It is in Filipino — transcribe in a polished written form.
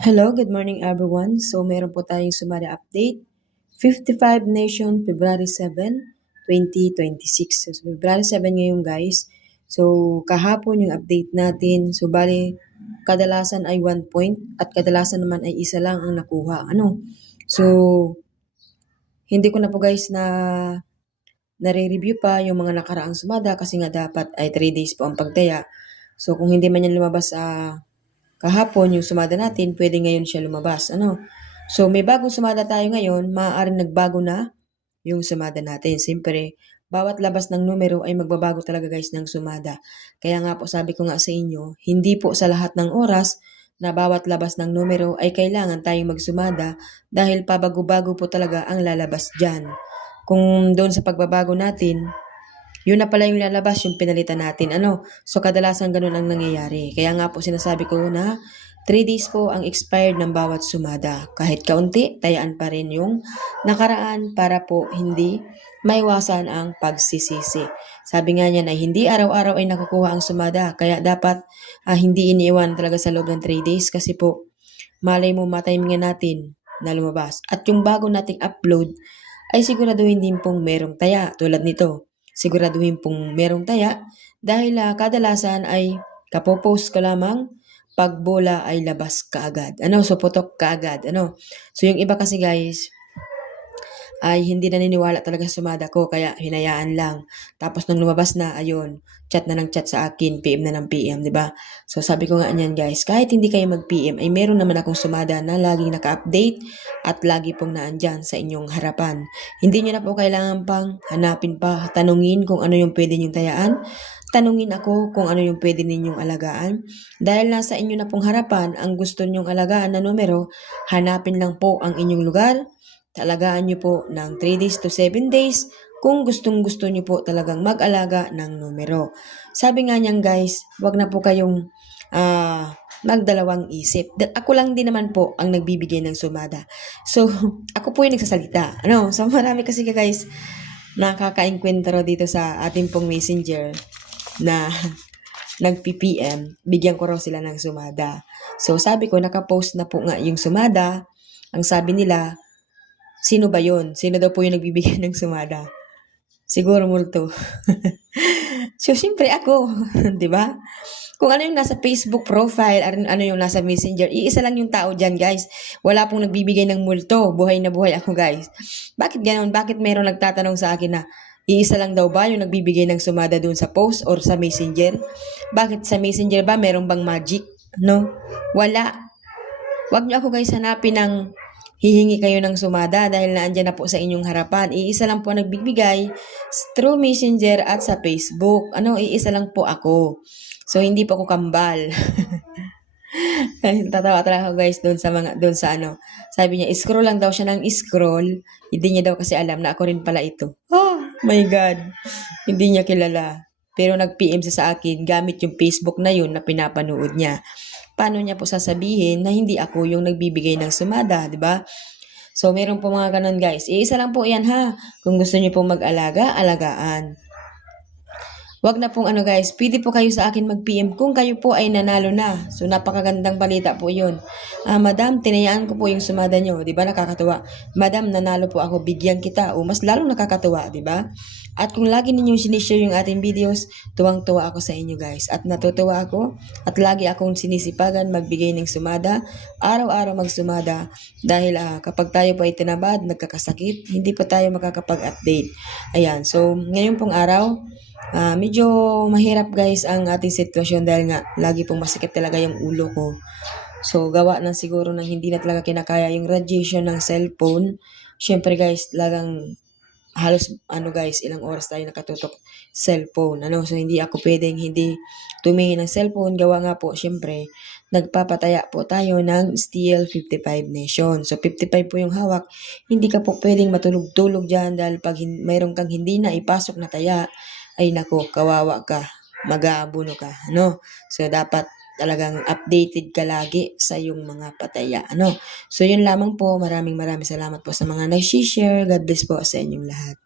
Hello, good morning everyone. So meron po tayong sumari update. 55 Nation, February 7, 2026. So February 7 ngayon guys. So kahapon yung update natin. So bali, kadalasan ay 1 point at kadalasan naman ay isa lang ang nakuha. So hindi ko na po guys na nare-review pa yung mga nakaraang sumada kasi nga dapat ay 3 days po ang pagtaya. So kung hindi man yan lumabas kahapon yung sumada natin, pwede ngayon siya lumabas. So may bagong sumada tayo ngayon, maaaring nagbago na yung sumada natin. Siyempre, bawat labas ng numero ay magbabago talaga guys ng sumada. Kaya nga po sabi ko nga sa inyo, hindi po sa lahat ng oras na bawat labas ng numero ay kailangan tayong magsumada dahil pabago-bago po talaga ang lalabas dyan. Kung doon sa pagbabago natin, yun na pala yung lalabas, yung pinalitan natin. So kadalasan ganun ang nangyayari. Kaya nga po sinasabi ko na 3 days po ang expired ng bawat sumada. Kahit kaunti, tayaan pa rin yung nakaraan para po hindi maiwasan ang pagsisisi. Sabi nga niya na hindi araw-araw ay nakukuha ang sumada. Kaya dapat hindi iniiwan talaga sa loob ng 3 days kasi po malay mo matimingan natin na lumabas. At yung bago nating upload ay siguraduhin din pong merong taya tulad nito. Siguraduhin pong merong taya dahil kadalasan ay kapopost ka lamang pag bola ay labas kaagad. So putok kaagad. So yung iba kasi guys ay hindi naniniwala talaga sa sumada ko kaya hinayaan lang. Tapos nung lumabas na, ayun, chat na ng chat sa akin, PM na ng PM, di ba? So sabi ko nga niyan guys, kahit hindi kayo mag-PM ay meron naman akong sumada na laging naka-update at lagi pong naandyan sa inyong harapan. Hindi nyo na po kailangan pang hanapin pa, tanungin kung ano yung pwede nyong tayaan. Tanungin ako kung ano yung pwede ninyong alagaan. Dahil nasa inyo na pong harapan ang gusto nyong alagaan na numero, hanapin lang po ang inyong lugar. Talagaan nyo po ng 3 days to 7 days kung gustong-gusto nyo po talagang mag-alaga ng numero. Sabi nga niyan guys, wag na po kayong magdalawang isip. Ako lang din naman po ang nagbibigay ng sumada. So, ako po yung nagsasalita. So marami kasi guys nakaka-enkwentro dito sa ating pong messenger na nag-PPM, bigyan ko raw sila ng sumada. So sabi ko, nakapost na po nga yung sumada. Ang sabi nila, sino ba yun? Sino daw po yung nagbibigay ng sumada? Siguro multo. So, siyempre ako, di ba? Kung ano yung nasa Facebook profile, ano yung nasa Messenger, iisa lang yung tao dyan, guys. Wala pong nagbibigay ng multo. Buhay na buhay ako, guys. Bakit ganoon? Bakit mayroong nagtatanong sa akin na iisa lang daw ba yung nagbibigay ng sumada doon sa post or sa Messenger? Bakit sa Messenger ba mayroong bang magic? Wala. Wag niyo ako guys hanapin ng hihingi kayo ng sumada dahil naandyan na po sa inyong harapan. Iisa lang po nagbibigay through Messenger at sa Facebook. Iisa lang po ako. So, hindi po ako kambal. Tatawa talaga ako guys doon sa Sabi niya, scroll lang daw siya ng scroll. Hindi niya daw kasi alam na ako rin pala ito. Oh my God. Hindi niya kilala. Pero nag-PM siya sa akin gamit yung Facebook na yun na pinapanood niya. Paano niya po sasabihin na hindi ako yung nagbibigay ng sumada, di ba? So, meron po mga ganun guys. Iisa lang po yan ha. Kung gusto niyo pong mag-alaga, alagaan. Wag na pong guys, pwede po kayo sa akin mag-PM kung kayo po ay nanalo na. So, napakagandang balita po yun. Madam, tinayaan ko po yung sumada nyo. Di ba nakakatuwa? Madam, nanalo po ako, bigyan kita. O, mas lalong nakakatuwa, di ba? At kung lagi ninyong sinishare yung ating videos, tuwang-tuwa ako sa inyo guys. At natutuwa ako at lagi akong sinisipagan magbigay ng sumada. Araw-araw magsumada. Dahil kapag tayo po ay tinabad, nagkakasakit, hindi pa tayo makakapag-update. Ayan, so ngayon pong araw, medyo mahirap guys ang ating sitwasyon dahil nga lagi pong masakit talaga yung ulo ko. So gawa ng siguro nang hindi na talaga kinakaya yung radiation ng cellphone. Syempre guys, lagang halos guys, ilang oras tayo nakatutok cellphone. So hindi ako pwedeng hindi tumingin ng cellphone. Gawa nga po, syempre, nagpapataya po tayo ng Steel 55 Nation. So 55 po yung hawak. Hindi ka po pwedeng matulog-tulog dyan dahil pag mayroon kang hindi na ipasok na taya, ay nako, kawawa ka, mag-aabuno ka. So dapat talagang updated ka lagi sa yung mga pataya. So yun lamang po, maraming salamat po sa mga nag-share. God bless po sa inyong lahat.